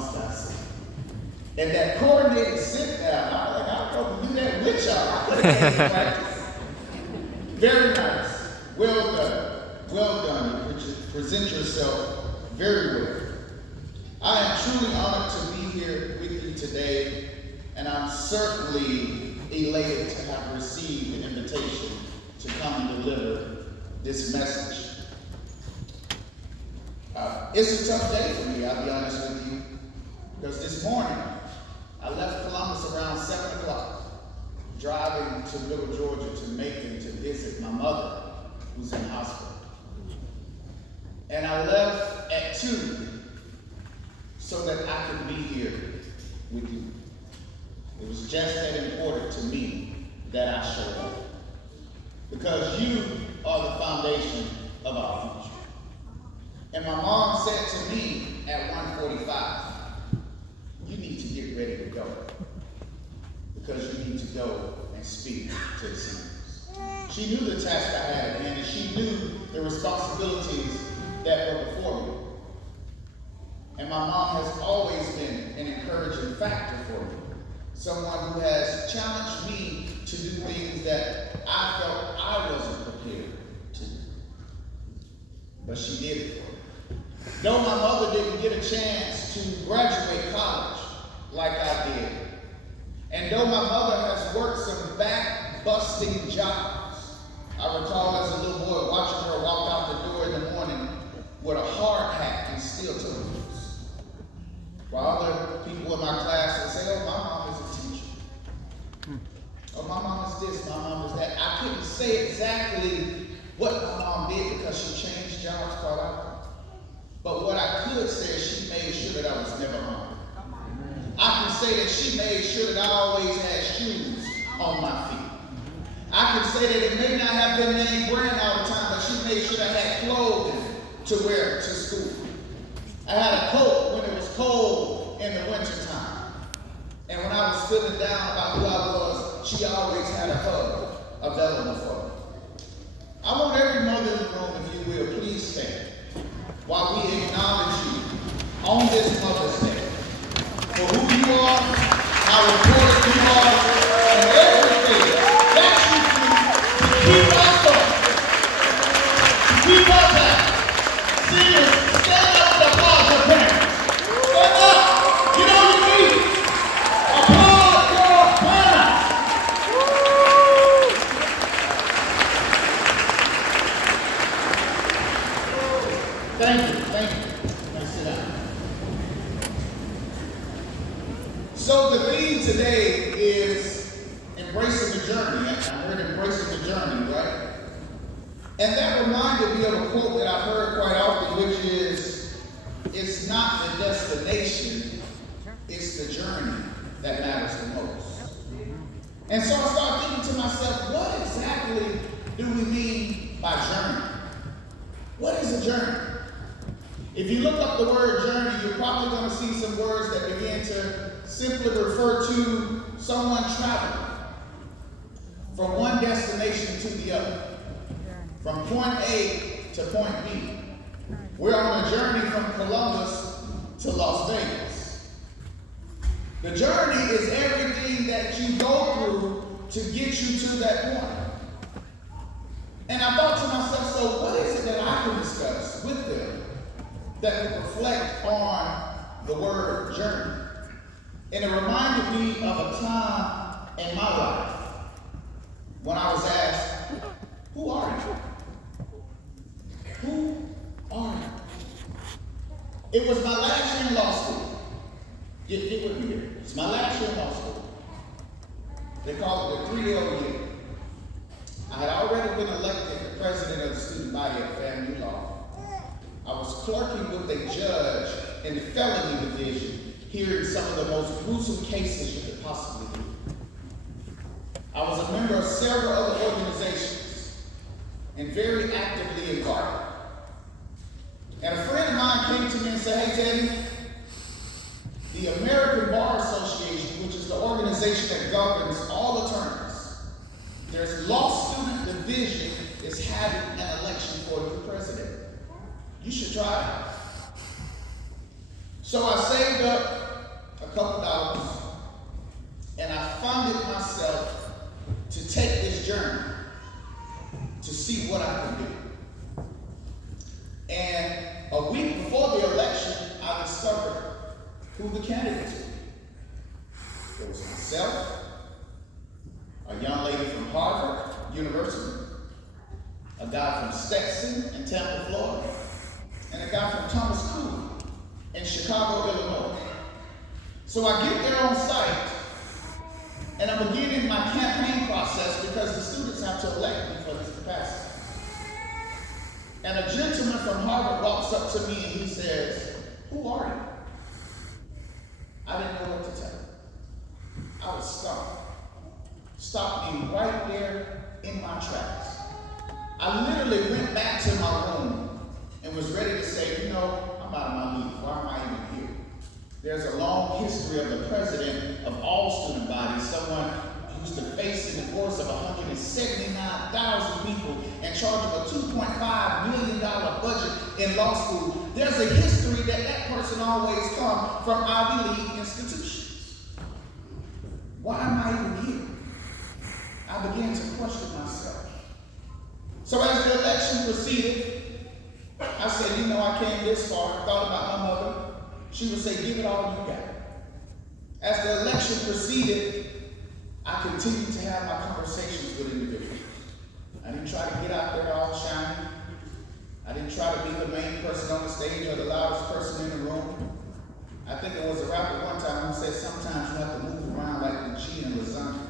must I say. And that coordinated sit down, I was like, I don't do that with y'all. I could have had practice. Very nice. Well done. Well done. You present yourself very well. I am truly honored to be here with you today, and I'm certainly elated to have received an invitation to come and deliver this message. It's a tough day for me, I'll be honest with you, because this morning I left Columbus around 7 o'clock, driving to Middle Georgia to Macon to visit my mother, who's in the hospital. And I left at 2 so that I could be here with you. It was just that important to me that I showed up. Because you are the foundation of our future. And my mom said to me at 1:45, you need to get ready to go. Because you need to go and speak to the sinners. She knew the task I had at hand, and she knew the responsibilities that were before me. And my mom has always been an encouraging factor for me. Someone who has challenged me to do things that I felt I wasn't prepared to do. But she did it for me. Though my mother didn't get a chance to graduate college like I did, and though my mother has worked some back-busting jobs, I recall as a little boy watching her walk out the door in the morning with a hard hat and steel toe boots. While other people in my class would say, oh, my mom is a teacher. Oh, my mom is this, my mom is that. I couldn't say exactly what my mom did because she changed jobs quite often. But what I could say is she made sure that I was never hungry. I can say that she made sure that I always had shoes on my feet. I can say that it may not have been named brand all the time, but she made sure that I had clothing to wear to school. I had a coat when it was cold in the wintertime. And when I was feeling down about who I was, she always had a hug available for me. I want every mother in the room, if you will, please stand while we acknowledge you on this Mother's Day for who you are, how important you are, and everything that you do to keep us up, to keep us out. Seniors, stand up and applaud your parents. Stand up. Get on your feet. Applaud your parents. Thank you. Now sit down. So the theme today is embracing the journey. I heard embracing the journey, right? And that reminded me of a quote that I've heard quite often, which is, it's not the destination, it's the journey that matters the most. And so I started thinking to myself, what exactly do we mean by journey? What is a journey? If you look up the word journey, you're probably going to see some words that begin to simply refer to someone traveling from one destination to the other, from point A to point B. We're on a journey from Columbus to Las Vegas. The journey is everything that you go through to get you to that point. And I thought to myself, so what is it that I can discuss with them that would reflect on the word journey? And it reminded me of a time in my life when I was asked, who are you? Who are you? It was my last year in law school. Get with me here. It's my last year in law school. They call it the 3-0 year. I had already been elected the president of the student body at FAMU Law. I was clerking with a judge in the felony division, hearing some of the most gruesome cases you could possibly do. I was a member of several other organizations and very actively involved. And a friend of mine came to me and said, hey, Teddy, the American Bar Association, which is the organization that governs all attorneys, there's law student division is having an election for the president. You should try it. So I saved up a couple dollars, and I funded myself to take this journey to see what I could do. And a week before the election, I discovered who the candidates were. There was myself, a young lady from Harvard University, a guy from Stetson in Tampa, Florida, and a guy from Thomas Cooley in Chicago, Illinois. So I get there on site, and I'm beginning my campaign process because the students have to elect me for this capacity. And a gentleman from Harvard walks up to me and he says, "Who are you?" I didn't know what to tell him. I was stumped. Stopped me right there in my tracks. I literally went back to my room and was ready to say, I'm out of my league. Why am I even here? There's a long history of the president of all student bodies, someone who's to face in the course of 179,000 people and charge of a $2.5 million budget in law school. There's a history that person always comes from Ivy League institutions. Why am I even here? I began to question myself. So as the election proceeded, I said, I came this far. I thought about my mother. She would say, "Give it all you got." As the election proceeded, I continued to have my conversations with individuals. I didn't try to get out there all shiny. I didn't try to be the main person on the stage or the loudest person in the room. I think there was a rapper one time who said sometimes you have to move around like the cheese and lasagna.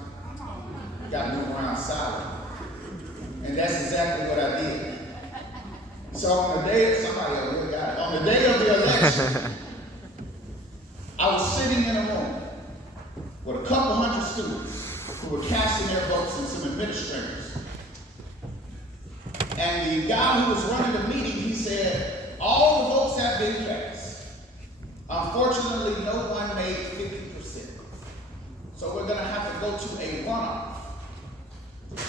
You got to move around silent. And that's exactly what I did. So on the day of the election, I was sitting in a room with a couple hundred students who were casting their votes and some administrators. And the guy who was running the meeting, he said, "All the votes have been cast. Unfortunately, no one made 50%. So we're going to have to go to a runoff."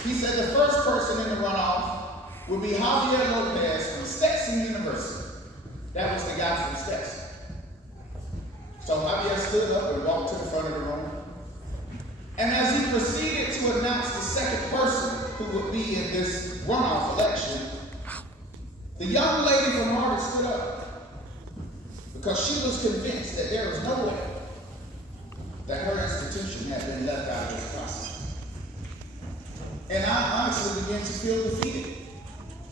He said the first person in the runoff would be Javier Lopez from Stetson University. That was the guy from Stetson. So Javier stood up and walked to the front of the room. And as he proceeded to announce the second person who would be in this runoff election, the young lady from Harvard stood up because she was convinced that there was no way that her institution had been left out of this process. And I honestly began to feel defeated.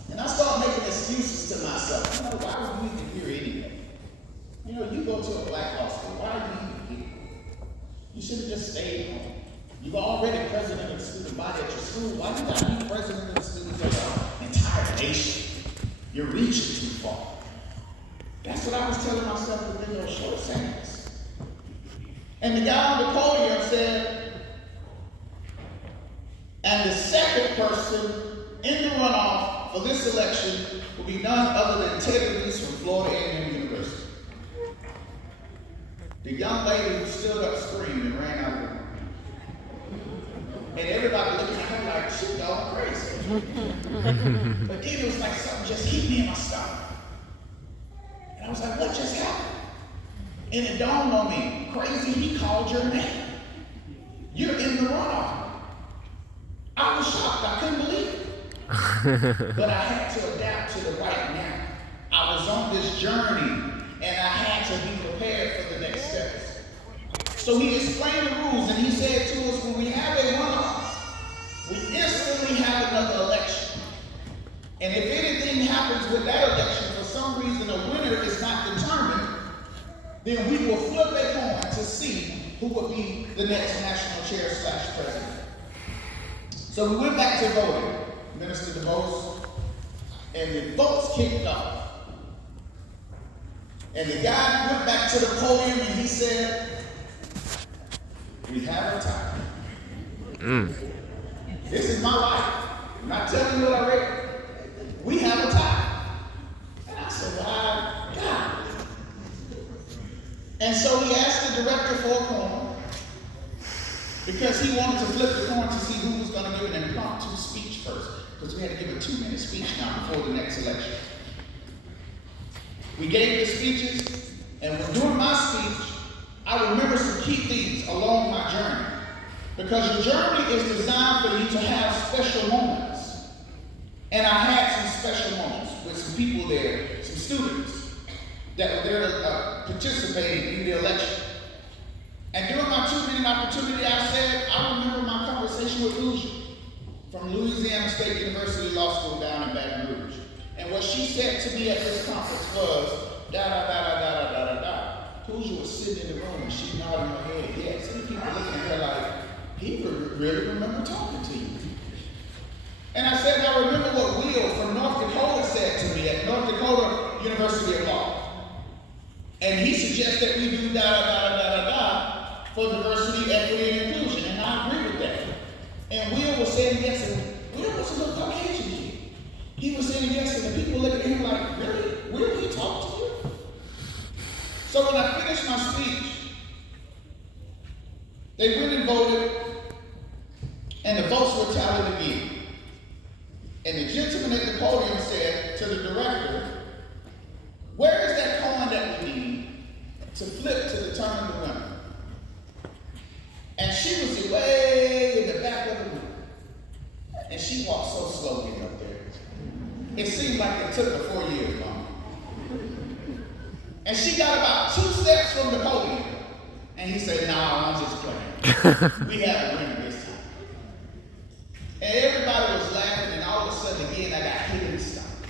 And I started making excuses to myself. Why would you even here anyway? You go to a black law school. Why are you even here? You should have just stayed home. You're already president of the student body at your school. Why do you got to be president of the students of the entire nation? You're reaching too far. That's what I was telling myself within those short seconds. And the guy on the podium said, "And the second person in the runoff for this election will be none other than Ted Reese from Florida A&M University." The young lady who stood up screamed and ran out of the room. And everybody looking at her like, "She gone crazy." But then it was like something just hit me in my stomach. And I was like, "What just happened?" And it dawned on me, crazy, he called your name. You're in the runoff. I was shocked. I couldn't believe it. But I had to adapt to the right now. I was on this journey, and I had to be prepared for the next steps. So he explained the rules, and he said to us, when we have a runoff, we instantly have another election. And if anything happens with that election, for some reason a winner is not determined, then we will flip a coin to see who will be the next national chair / president. So we went back to voting, ministered the votes, and the votes kicked off. And the guy went back to the podium and he said, "We have a tie." This is my life. I'm not telling you what I read. We have a tie. And I said, "Why, God?" And so he asked the director for a coin because he wanted to flip the coin to see who was going to give an impromptu speech first, because we had to give a 2-minute speech now before the next election. We gave the speeches, And when doing my speech, I remember some key things along my journey. Because your journey is designed for you to have special moments. And I had some special moments with some people there, some students that were there participating in the election. And during my 2-minute opportunity, I said, I remember my conversation with Lucia from Louisiana State University Law School down in Baton Rouge. And what she said to me at this conference was, da-da-da-da-da-da-da-da. Lucia was sitting in the room and she nodded her head, yes. And the people looking at her like, he really remember talking to you. And I said, I remember what Will from North Dakota said to me at North Dakota University of Law. And he suggested we do da-da-da-da-da-da for diversity, equity, and inclusion. And I agree with that. And Will was saying yes, and Will was a little Caucasian kid. He was saying yes, and the people looking at him like, really? Will he talk to you? So when I finished my speech, they went and voted, and the votes were tallied again. And the gentleman at the podium said to the director, where is that coin that we need to flip to determine the winner? And she was way in the back of the room. And she walked so slow getting up there. It seemed like it took her 4 years, Mom. And she got about 2 steps from the podium. And he said, no, I'm just playing. We have a winner this time. And everybody was laughing, and all of a sudden again, I got hit in the stomach.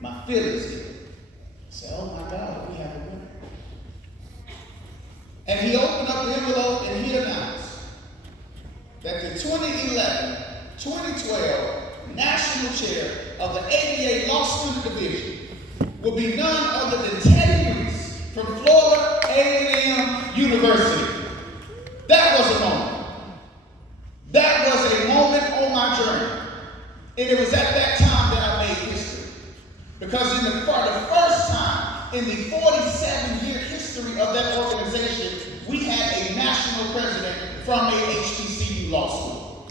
My feelings hit. I said, oh my God, we have a winner. And he opened up the envelope and he announced that the 2011-2012 National Chair of the ABA Law Student Division will be none other than Teddy Reese from Florida A&M University. That was a moment. That was a moment on my journey. And it was at that time that I made history. Because for the first time in the 47-year history of that organization, we had a national president from a HBCU law school.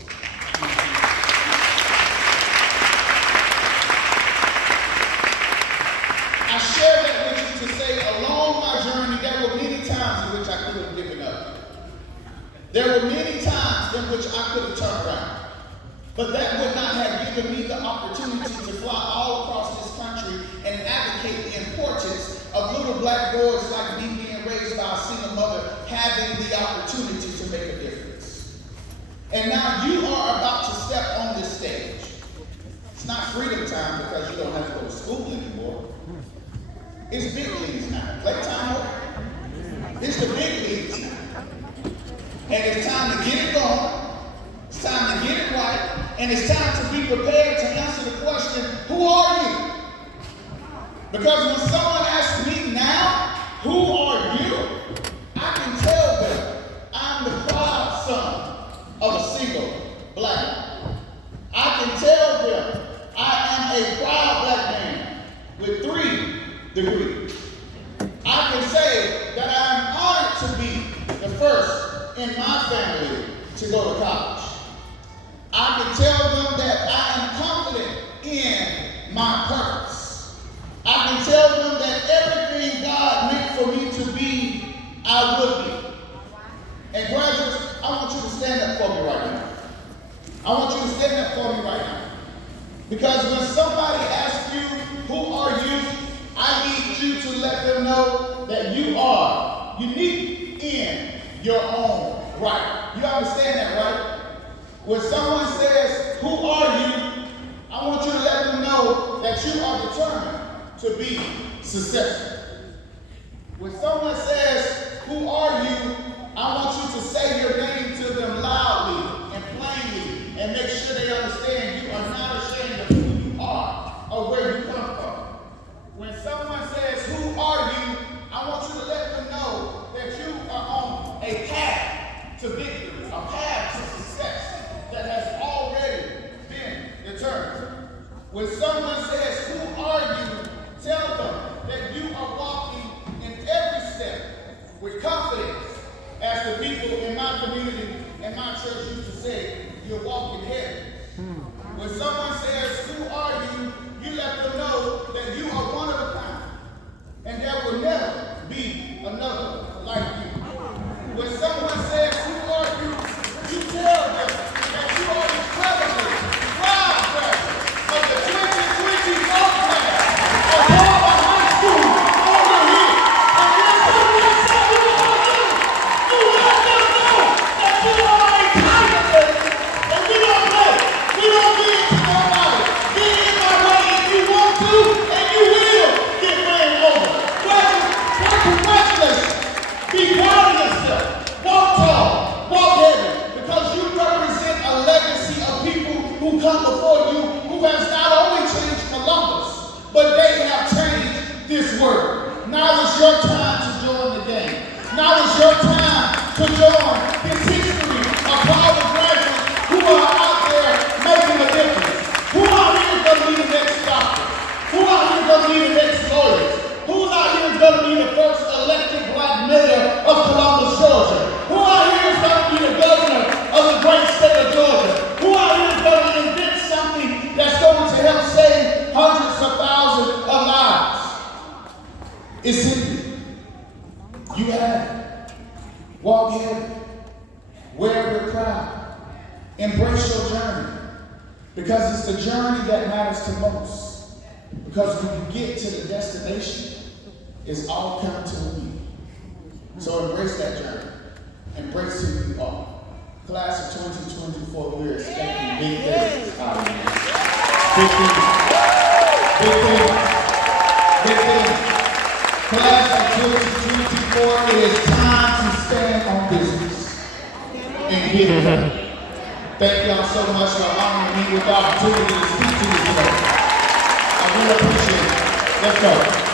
I share that with you to say along my journey, there were many times in which I could have given up. There were many times in which I could have turned around. But that would not have given me the opportunity to fly all across this country and advocate the importance of little black boys like me being raised by a single mother having the opportunity to make a difference. And now you are about to step on this stage. It's not freedom time because you don't have to go to school anymore. It's big leagues now. Playtime over. It's the big leagues now. And it's time to get it going. It's time to get it right. And it's time to be prepared to answer the question, who are you? Because when someone asks me now, who are you? I can tell them I'm the proud son of a single black man. I can tell them I am a proud black man with 3 degrees. I can say that I am honored to be the first in my family to go to college. I can tell them that I am confident in my purpose. I can tell them that everything God meant for me to be, I will be. And graduates, I want you to stand up for me right now. I want you to stand up for me right now. Because when somebody asks you, who are you? I need you to let them know that you are unique in your own right. You understand that, right? When someone says, who are you? I want you to let them know that you are determined to be successful. When someone says, who are you? I want you to say your name to them loudly and plainly and make sure they understand you are not ashamed of who you are or where you come from. When someone says, who are you? I want you to let them know that you are on a path to victory, a path to success that has already been determined. When someone says, who are you? Tell them that you are walking in every step with confidence. As the people in my community and my church used to say, you're walking heavy. When someone says, who are you? You let them know that you are one of a kind. And there will never be another like you. When someone says who are you, you tell them that you are incredibly proud graduate of the 2024 class of Carver High School over here. And when someone says who are you, you let them know that you are a tiger baby. And we don't play. We don't get into nobody. Get in my way if you want to, and you will get ran over. Congratulations. Be proud of yourself. Walk tall. Walk heavy. Because you represent a legacy of people who come before you who has not only changed Columbus, but they have changed this world. Now is your time to join the game. Now is your time to join this history of Carver graduates who are out there making a difference. Who out here is going to be the next doctor? Who out here is going to be the next lawyer? Who's out here is going to be the first elected black mayor of Columbus, Georgia? Who out here is going to be the governor of the great state of Georgia? Who out here is going to invent something that's going to help save hundreds of thousands of lives? It's in you. You have it. Walk heavy. Wear with pride. Embrace your journey. Because it's the journey that matters the most. Because when you get to the destination, it's all coming to me. So embrace that journey. Embrace who you are. Class of 2024, we're expecting big things out of you. Big things. Big things. Big things. Class of 2024, it is time to stand on business and get it done. Thank y'all so much for honoring me with the opportunity to speak to you today. I really appreciate it. Let's go.